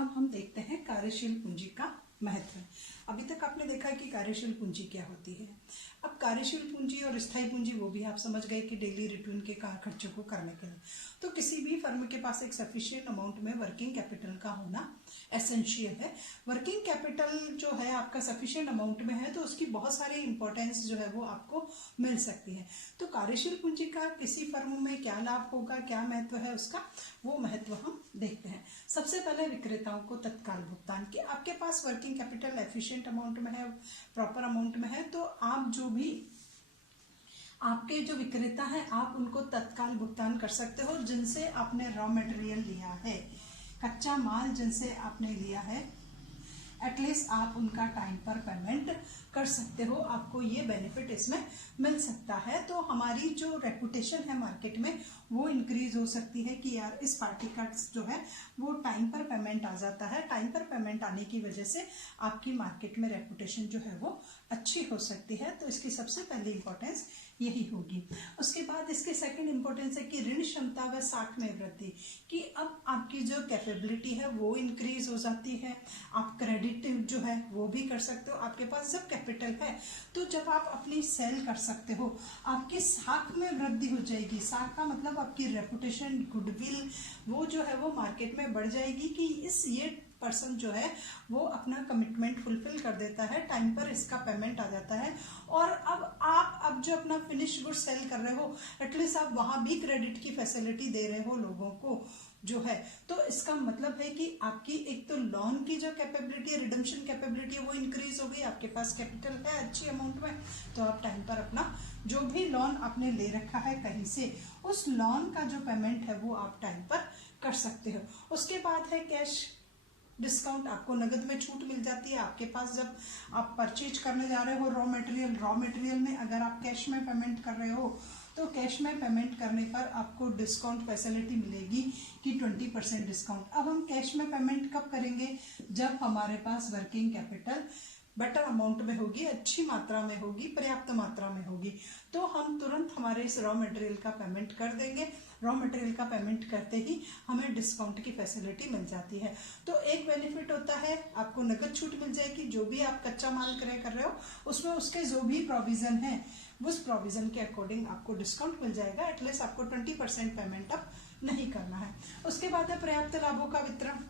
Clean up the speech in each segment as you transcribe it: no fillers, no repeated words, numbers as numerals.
अब हम देखते हैं कार्यशील पूंजी का महत्व। अभी तक आपने देखा कि कार्यशील पूंजी क्या होती है। अब कार्यशील पूंजी और स्थायी पूंजी वो भी आप समझ गए कि डेली रिटर्न के खर्चों को करने के लिए तो किसी भी फर्म के पास एक सफिशिएंट अमाउंट में वर्किंग कैपिटल का होना एसेंशियल है। वर्किंग कैपिटल जो है आपका सफिशिएंट अमाउंट में है तो उसकी बहुत सारी इंपॉर्टेंस जो है वो आपको मिल सकती है। तो कार्यशील पूंजी का किसी फर्म में क्या लाभ होगा, क्या महत्व है उसका, वो महत्व हम देखते हैं। सबसे पहले विक्रेताओं को तत्काल भुगतान कि आपके पास वर्किंग कैपिटल एफिशिएंट अमाउंट में है, प्रॉपर अमाउंट में है, तो आप जो भी आपके जो विक्रेता हैं आप उनको तत्काल भुगतान कर सकते हो। जिनसे आपने रॉ मटेरियल लिया है, कच्चा माल जिनसे आपने लिया है, एटलीस्ट आप उनका टाइम पर पेमेंट कर सकते हो। आपको ये बेनिफिट इसमें मिल सकता है। तो हमारी जो रेपुटेशन है मार्केट में वो इंक्रीज हो सकती है कि यार इस पार्टी का जो है वो टाइम पर पेमेंट आ जाता है। टाइम पर पेमेंट आने की वजह से आपकी मार्केट में रेपुटेशन जो है वो अच्छी हो सकती है। तो इसकी सबसे पहली इंपॉर्टेंस यही होगी। उसके बाद इसकी सेकंड इंपॉर्टेंस है कि ऋण क्षमता व साख में वृद्धि, कि अब आपकी जो कैपेबिलिटी है वो इंक्रीज हो जाती है। आप क्रेडिट जो है वो भी कर सकते हो। आपके पास जब कैपिटल है तो जब आप अपनी सेल कर सकते हो आपकी साख में वृद्धि हो जाएगी। साख का मतलब आपकी रेपुटेशन, गुडविल वो जो है वो मार्केट में बढ़ जाएगी कि ये पर्सन जो है वो अपना कमिटमेंट फुलफिल कर देता है, टाइम पर इसका पेमेंट आ जाता है। और अब जो अपना फिनिश गुड सेल कर रहे हो एटलीस्ट आप वहां भी क्रेडिट की फैसिलिटी दे रहे हो लोगों को जो है। तो इसका मतलब है कि आपकी एक तो लोन की जो कैपेबिलिटी है, रिडम्पशन कैपेबिलिटी है वो इंक्रीज हो गई। आपके पास कैपिटल है अच्छी अमाउंट में तो आप टाइम पर अपना जो भी लोन आपने ले रखा है कहीं से उस लोन का जो पेमेंट है वो आप टाइम पर कर सकते हो। उसके बाद है कैश डिस्काउंट, आपको नगद में छूट मिल जाती है। आपके पास जब आप परचेज करने जा रहे हो रॉ मटेरियल में अगर आप कैश में पेमेंट कर रहे हो तो कैश में पेमेंट करने पर आपको डिस्काउंट फैसिलिटी मिलेगी कि 20% डिस्काउंट। अब हम कैश में पेमेंट कब करेंगे? जब हमारे पास वर्किंग कैपिटल बेटर अमाउंट में होगी, अच्छी मात्रा में होगी, पर्याप्त मात्रा में होगी, तो हम तुरंत हमारे इस रॉ मटेरियल का पेमेंट कर देंगे। रॉ मटेरियल का पेमेंट करते ही हमें डिस्काउंट की फैसिलिटी मिल जाती है। तो एक बेनिफिट होता है आपको नगद छूट मिल जाएगी। जो भी आप कच्चा माल क्रय कर रहे हो उसमें उसके जो भी प्रोविजन है उस प्रोविजन के अकॉर्डिंग आपको डिस्काउंट मिल जाएगा। एटलीस्ट आपको 20% पेमेंट अब नहीं करना है। उसके बाद है पर्याप्त लाभों का वितरण।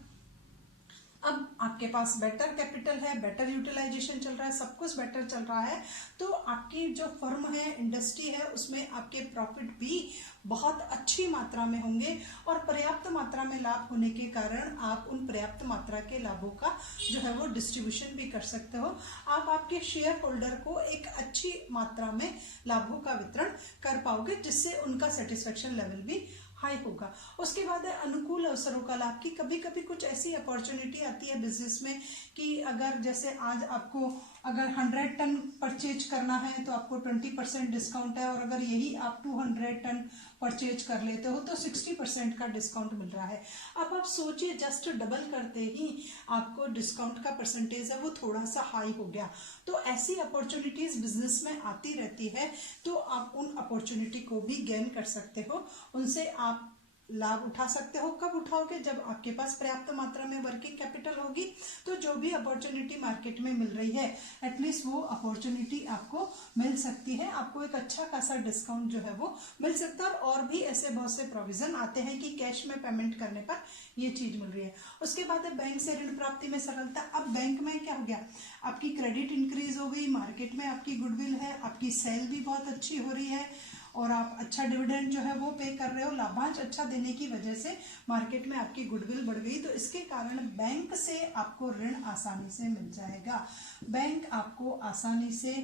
अब आपके पास बेटर कैपिटल है, बेटर यूटिलाइजेशन चल रहा है, सब कुछ बेटर चल रहा है, तो आपकी जो फर्म है, इंडस्ट्री है, उसमें आपके प्रॉफिट भी बहुत अच्छी मात्रा में होंगे। और पर्याप्त मात्रा में लाभ होने के कारण आप उन पर्याप्त मात्रा के लाभों का जो है वो डिस्ट्रीब्यूशन भी कर सकते हो। आप आपके शेयर होल्डर को एक अच्छी मात्रा में लाभों का वितरण कर पाओगे जिससे उनका सेटिस्फेक्शन लेवल भी हाई होगा। उसके बाद है अनुकूल अवसरों का लाभ, कि कभी कभी कुछ ऐसी अपॉर्चुनिटी आती है बिजनेस में कि अगर जैसे आज आपको अगर 100 टन परचेज करना है तो आपको 20% डिस्काउंट है, और अगर यही आप 200 टन परचेज कर लेते हो तो 60% का डिस्काउंट मिल रहा है। अब आप सोचिए जस्ट डबल करते ही आपको डिस्काउंट का परसेंटेज है वो थोड़ा सा हाई हो गया। तो ऐसी अपॉर्चुनिटीज बिजनेस में आती रहती है, तो आप उन अपॉर्चुनिटी को भी गेन कर सकते हो, उनसे आप लाभ उठा सकते हो। कब उठाओगे? जब आपके पास पर्याप्त मात्रा में वर्किंग कैपिटल होगी। तो जो भी अपॉर्चुनिटी मार्केट में मिल रही है एटलीस्ट वो अपॉर्चुनिटी आपको मिल सकती है, आपको एक अच्छा खासा डिस्काउंट जो है वो मिल सकता है। और भी ऐसे बहुत से प्रोविजन आते हैं कि कैश में पेमेंट करने पर ये चीज मिल रही है। उसके बाद है बैंक से ऋण प्राप्ति में सरलता। अब बैंक में क्या हो गया, आपकी क्रेडिट इंक्रीज हो गई, मार्केट में आपकी गुडविल है, आपकी सेल भी बहुत अच्छी हो रही है और आप अच्छा डिविडेंड जो है वो पे कर रहे हो। लाभांश अच्छा देने की वजह से मार्केट में आपकी गुडविल बढ़ गई, तो इसके कारण बैंक से आपको ऋण आसानी से मिल जाएगा। बैंक आपको आसानी से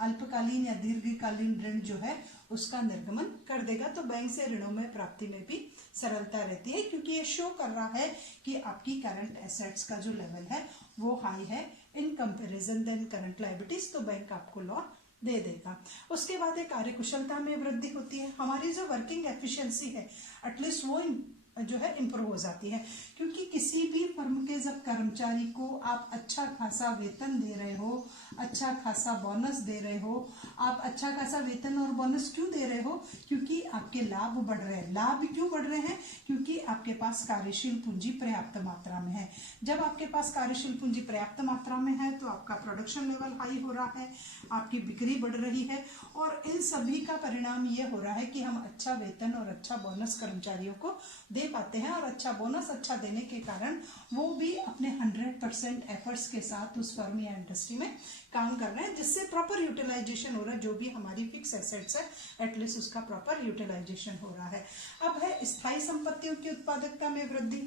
अल्पकालीन या दीर्घकालीन ऋण जो है उसका निर्गमन कर देगा। तो बैंक से ऋणों में प्राप्ति में भी सरलता रहती है, क्योंकि ये शो कर रहा है कि आपकी करंट एसेट्स का जो लेवल है वो हाई है in comparison than current liabilities, तो बैंक आपको लोन दे देगा। उसके बाद एक कार्यकुशलता में वृद्धि होती है। हमारी जो वर्किंग एफिशिएंसी है एटलीस्ट वो जो है इम्प्रूव हो जाती है, क्योंकि किसी भी फर्म के जब कर्मचारी को आप अच्छा खासा वेतन दे रहे हो, अच्छा खासा बोनस दे रहे हो। आप अच्छा खासा वेतन और बोनस क्यों दे रहे हो? क्योंकि आपके लाभ बढ़ रहे हैं। लाभ क्यों बढ़ रहे हैं? क्योंकि आपके पास कार्यशील पूंजी पर्याप्त मात्रा में है। जब आपके पास कार्यशील पूंजी पर्याप्त मात्रा में है तो आपका प्रोडक्शन लेवल हाई हो रहा है, आपकी बिक्री बढ़ रही है, और इन सभी का परिणाम ये हो रहा है कि हम अच्छा वेतन और अच्छा बोनस कर्मचारियों को दे पाते हैं। और अच्छा बोनस अच्छा देने के कारण वो भी अपने 100% एफर्ट्स के साथ उस फर्म या इंडस्ट्री में काम कर रहे हैं, जिससे प्रॉपर यूटिलाइजेशन हो रहा है। जो भी हमारी फिक्स एसेट्स है एटलीस्ट उसका प्रॉपर यूटिलाइजेशन हो रहा है। अब है स्थायी संपत्तियों की उत्पादकता में वृद्धि।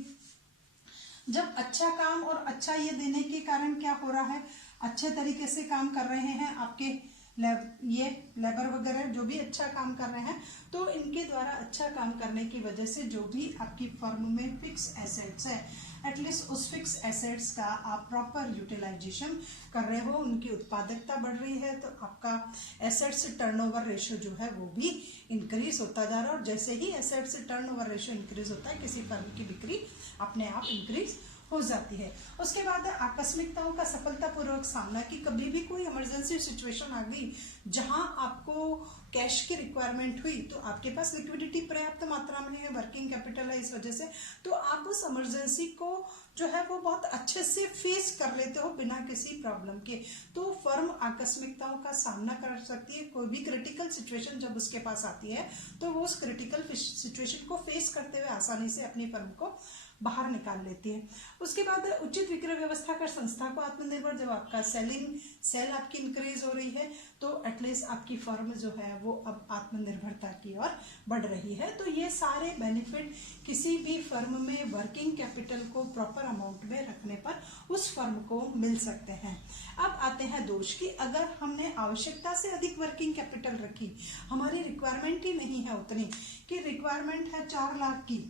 जब अच्छा काम और अच्छा ये देने के कारण क्या हो रहा है, अच्छे तरीके से काम कर रहे हैं आपके ये लेबर वगैरह जो भी अच्छा काम कर रहे हैं, तो इनके द्वारा अच्छा काम करने की वजह से जो भी आपकी फर्म में फिक्स एसेट्स है एटलीस्ट उस फिक्स एसेट्स का आप प्रॉपर यूटिलाइजेशन कर रहे हो, उनकी उत्पादकता बढ़ रही है, तो आपका एसेट्स टर्नओवर रेशियो जो है वो भी इंक्रीज होता जा रहा है। और जैसे ही एसेट्स टर्नओवर रेशियो इंक्रीज होता है किसी फर्म की बिक्री अपने आप इंक्रीज हो जाती है। उसके बाद आकस्मिकताओं का सफलतापूर्वक सामना, कि कभी भी कोई इमरजेंसी सिचुएशन आ गई जहां आपको कैश की रिक्वायरमेंट हुई, तो आपके पास लिक्विडिटी पर्याप्त मात्रा में है, वर्किंग कैपिटल है, इस वजह से तो आप उस इमरजेंसी को जो है वो बहुत अच्छे से फेस कर लेते हो बिना किसी प्रॉब्लम के। तो फर्म आकस्मिकताओं का सामना कर सकती है। कोई भी क्रिटिकल सिचुएशन जब उसके पास आती है तो वो उस क्रिटिकल सिचुएशन को फेस करते हुए आसानी से अपनी फर्म को बाहर निकाल लेती है। उसके बाद उचित विक्रय व्यवस्था कर संस्था को आत्मनिर्भर, जब आपका सेल आपकी इंक्रीज हो रही है तो एटलीस्ट आपकी फर्म जो है वो अब आत्मनिर्भरता की ओर बढ़ रही है। तो ये सारे बेनिफिट किसी भी फर्म में वर्किंग कैपिटल को प्रॉपर अमाउंट में रखने पर उस फर्म को मिल सकते हैं। अब आते हैं दोष की, अगर हमने आवश्यकता से अधिक वर्किंग कैपिटल रखी, हमारी रिक्वायरमेंट ही नहीं है उतनी, कि रिक्वायरमेंट है 4 लाख की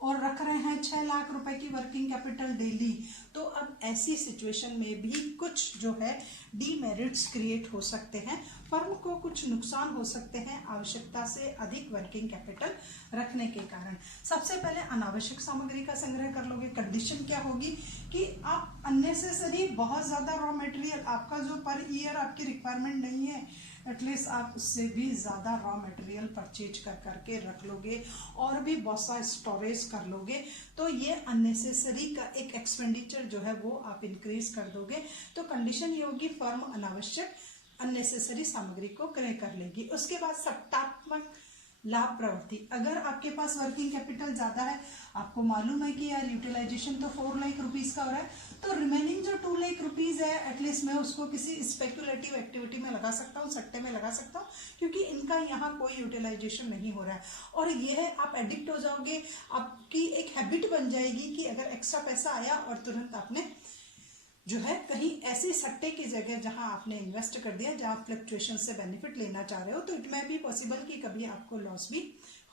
और रख रहे हैं 6 लाख रुपए की वर्किंग कैपिटल डेली, तो अब ऐसी सिचुएशन में भी कुछ जो है डीमेरिट्स क्रिएट हो सकते हैं, फर्म को कुछ नुकसान हो सकते हैं आवश्यकता से अधिक वर्किंग कैपिटल रखने के कारण। सबसे पहले अनावश्यक सामग्री का संग्रह कर लोगे। कंडीशन क्या होगी कि आप अननेसेसरी बहुत ज्यादा रॉ मटेरियल, आपका जो पर ईयर आपकी रिक्वायरमेंट नहीं है एटलीस्ट आप उससे भी ज़्यादा रॉ मटेरियल परचेज कर करके रख लोगे और भी बहुत सा स्टोरेज कर लोगे, तो ये अननेसेसरी का एक एक्सपेंडिचर जो है वो आप इंक्रीज कर दोगे। तो कंडीशन ये होगी फर्म अनावश्यक अननेसेसरी सामग्री को क्रय कर लेगी। उसके बाद सट्टात्मक लाभ प्रवृत्ति, अगर आपके पास वर्किंग कैपिटल ज्यादा है, आपको मालूम है कि यार यूटिलाइजेशन तो 4 लाख रुपीज का हो रहा है, तो रिमेनिंग जो 2 लाख रुपीज है एटलीस्ट मैं उसको किसी स्पेकुलेटिव एक्टिविटी में लगा सकता हूँ, सट्टे में लगा सकता हूँ, क्योंकि इनका यहाँ कोई यूटिलाइजेशन नहीं हो रहा है। और ये है आप एडिक्ट हो जाओगे, आपकी एक हैबिट बन जाएगी कि अगर एक्स्ट्रा पैसा आया और तुरंत आपने जो है कहीं ऐसे सट्टे की जगह जहां आपने इन्वेस्ट कर दिया, जहां फ्लक्चुएशन से बेनिफिट लेना चाह रहे हो, तो इट में भी पॉसिबल कि कभी आपको लॉस भी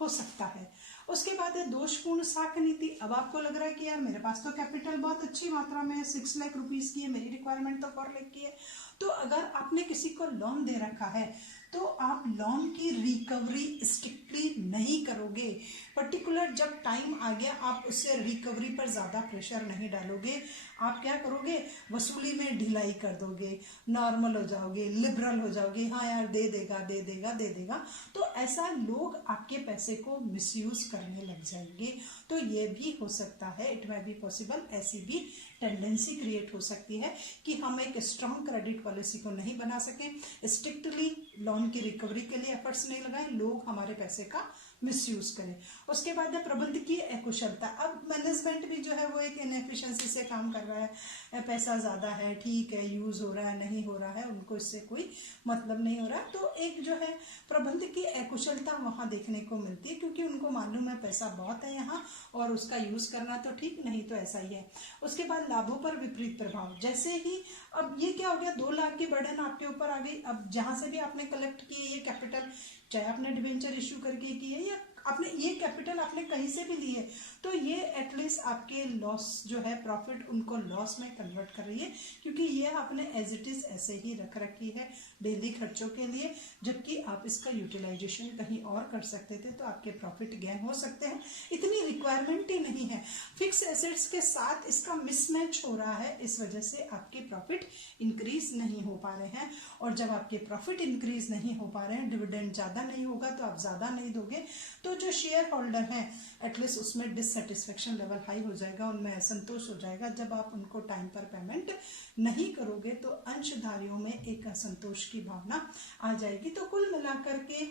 हो सकता है। उसके बाद है दोषपूर्ण साख नीति। अब आपको लग रहा है कि यार मेरे पास तो कैपिटल बहुत अच्छी मात्रा में है, 6 लाख रुपीज की है, मेरी रिक्वायरमेंट तो 4 लाख की है, तो अगर आपने किसी को लोन दे रखा है तो आप लोन की रिकवरी स्ट्रिक्टली नहीं करोगे। पर्टिकुलर जब टाइम आ गया आप उससे रिकवरी पर ज्यादा प्रेशर नहीं डालोगे, आप क्या करोगे, वसूली में ढिलाई कर दोगे, नॉर्मल हो जाओगे, लिबरल हो जाओगे, हाँ यार दे देगा दे देगा दे देगा, तो ऐसा लोग आपके पैसे को मिसयूज करने लग जाएंगे। तो ये भी हो सकता है, इट मे बी पॉसिबल, ऐसी भी टेंडेंसी क्रिएट हो सकती है कि हम एक स्ट्रॉन्ग क्रेडिट पॉलिसी को नहीं बना सकें, स्ट्रिक्टली लोन की रिकवरी के लिए एफर्ट्स नहीं लगाएं, लोग हमारे पैसे का मिसयूज करें। उसके बाद है प्रबंधकीय अकुशलता। अब मैनेजमेंट भी जो है वो एक इनएफिशिएंसी से काम कर रहा है, पैसा ज्यादा है, ठीक है, यूज हो रहा है नहीं हो रहा है, उनको इससे कोई मतलब नहीं हो रहा, तो एक जो है प्रबंधकीय अकुशलता वहां देखने को मिलती है, क्योंकि उनको मालूम है पैसा बहुत है यहाँ और उसका यूज करना तो ठीक, नहीं तो ऐसा ही है। उसके बाद लाभों पर विपरीत प्रभाव, जैसे ही अब ये क्या हो गया, 2 लाख की बर्डन आपके ऊपर आ गई। अब जहां से भी आपने कलेक्ट किए ये कैपिटल, चाहे आपने डिवेंचर इश्यू करके की है या आपने ये कैपिटल आपने कहीं से भी ली है, तो ये एटलीस्ट आपके लॉस जो है, प्रॉफिट उनको लॉस में कन्वर्ट कर रही है, क्योंकि ये आपने एज इट इज ऐसे ही रख रखी है डेली खर्चों के लिए, जबकि आप इसका यूटिलाइजेशन कहीं और कर सकते थे तो आपके प्रॉफिट गेन हो सकते हैं। इतनी रिक्वायरमेंट ही नहीं है। फिक्स एसेट्स के साथ इसका मिसमैच हो रहा है, इस वजह से आपके प्रॉफिट इंक्रीज नहीं हो पा रहे हैं। और जब आपके प्रॉफिट इंक्रीज नहीं हो पा रहे हैं, डिविडेंड ज्यादा नहीं होगा तो आप ज्यादा नहीं दोगे, तो जो शेयर होल्डर हैं एटलीस्ट उसमें डिससेटिस्फेक्शन लेवल हाई हो जाएगा, उनमें असंतोष हो जाएगा। जब आप उनको टाइम पर पेमेंट नहीं करोगे तो अंशधारियों में एक असंतोष की भावना आ जाएगी। तो कुल मिलाकर के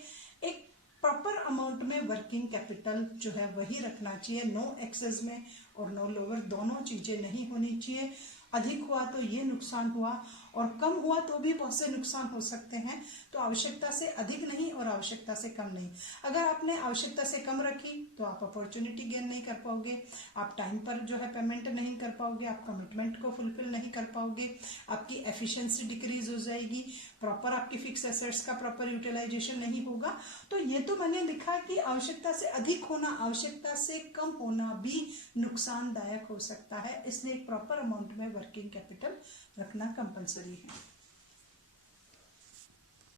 एक प्रॉपर अमाउंट में वर्किंग कैपिटल जो है वही रखना चाहिए, नो एक्सेस में और नो लोअर, दोनों चीजें नहीं होनी चाहिए। अधिक हुआ तो ये नुकसान हुआ और कम हुआ तो भी बहुत से नुकसान हो सकते हैं। तो आवश्यकता से अधिक नहीं और आवश्यकता से कम नहीं। अगर आपने आवश्यकता से कम रखी तो आप अपॉर्चुनिटी गेन नहीं कर पाओगे, आप टाइम पर जो है पेमेंट नहीं कर पाओगे, आप कमिटमेंट को फुलफिल नहीं कर पाओगे, आपकी एफिशिएंसी डिक्रीज हो जाएगी, प्रॉपर आपकी फिक्स एसेट्स का प्रॉपर यूटिलाइजेशन नहीं होगा। तो ये तो मैंने लिखा कि आवश्यकता से अधिक होना, आवश्यकता से कम होना भी नुकसानदायक हो सकता है, इसलिए एक प्रॉपर अमाउंट में वर्किंग कैपिटल रखना कंपलसरी है।